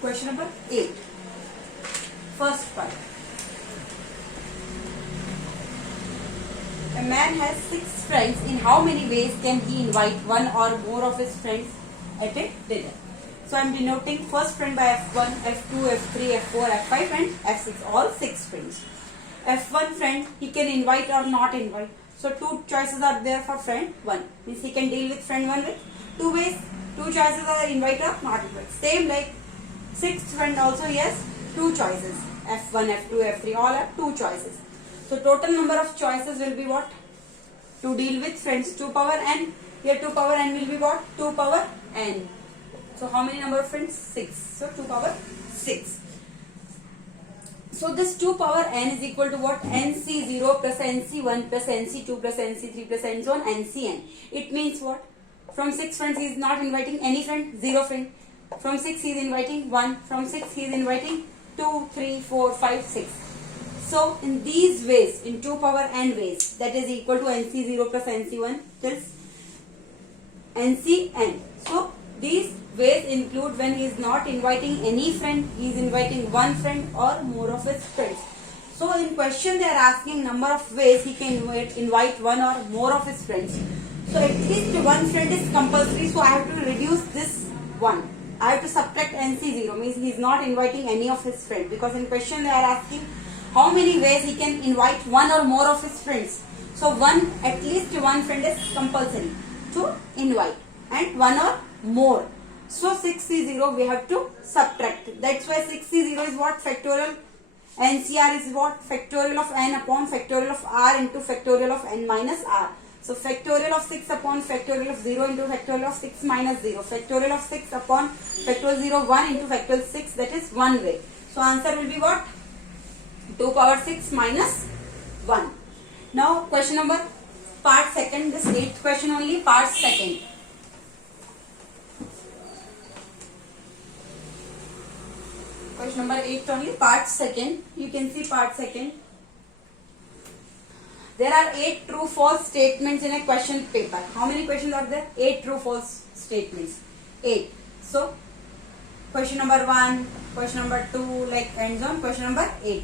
Question number 8. First part. A man has 6 friends. In how many ways can he invite one or more of his friends at a dinner? So I am denoting first friend by F1, F2, F3, F4, F5 and F6. All 6 friends. F1 friend he can invite or not invite. So 2 choices are there for friend 1. Means he can deal with friend 1 with 2 ways. 2 choices are invite or not invite. Same like 6th friend also he has 2 choices. F1, F2, F3 all are 2 choices. So total number of choices will be what? To deal with friends 2 power n. Here 2 power n will be what? 2 power n. So how many number of friends? 6. So 2 power 6. So this 2 power n is equal to what? NC0 plus NC1 plus NC2 plus NC3 plus and so on NCn. It means what? From 6 friends he is not inviting any friend, 0 friend. From 6 he is inviting 1. From 6 he is inviting 2, 3, 4, 5, 6. So in these ways, in 2 power n ways, that is equal to NC0 plus NC1 till NCn. So these ways include when he is not inviting any friend, he is inviting one friend or more of his friends. So in question they are asking number of ways he can invite one or more of his friends. So at least one friend is compulsory, so I have to reduce this one. I have to subtract NC0, means he is not inviting any of his friends, because in question they are asking how many ways he can invite one or more of his friends. So at least one friend is compulsory to invite and one or more. So 6C0 we have to subtract. That's why 6C0 is what? Factorial. NCR is what? Factorial of n upon factorial of r into factorial of n minus r. So factorial of 6 upon factorial of 0 into factorial of 6 minus 0. Factorial of 6 upon factorial 0 1 into factorial 6, that is one way. So answer will be what? 2 power 6 minus 1. Now question number part second, this 8th question only, part second. Question number 8 only, part second. You can see part second. There are 8 true false statements in a question paper. How many questions are there? 8 true false statements. 8. So question number 1, question number 2, like ends on question number 8.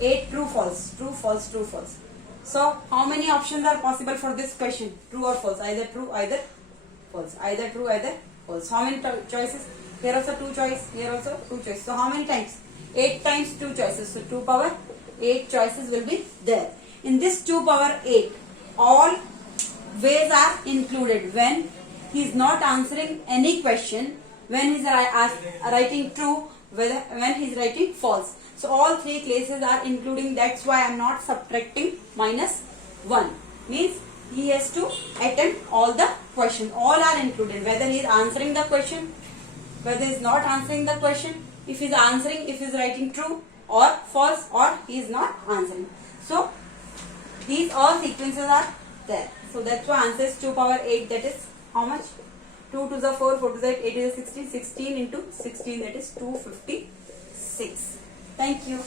8 true false, true false, true false. So how many options are possible for this question? True or false? Either true, either false. Either true, either false. How many choices? Here also 2 choices, here also 2 choices. So how many times? 8 times 2 choices. So 2 power 8 choices will be there. In this 2 power 8, all ways are included when he is not answering any question, when he is writing true, when he is writing false. So all 3 cases are including. That's why I am not subtracting minus 1. Means he has to attempt all the questions. All are included. Whether he is answering the question, whether he is not answering the question, if he is answering, if he is writing true or false, or he is not answering. So these all sequences are there. So that's why answer is 2 power 8, that is how much? 2 to the 4, 4 to the 8, 8 is 16, 16 into 16, that is 256. Thank you.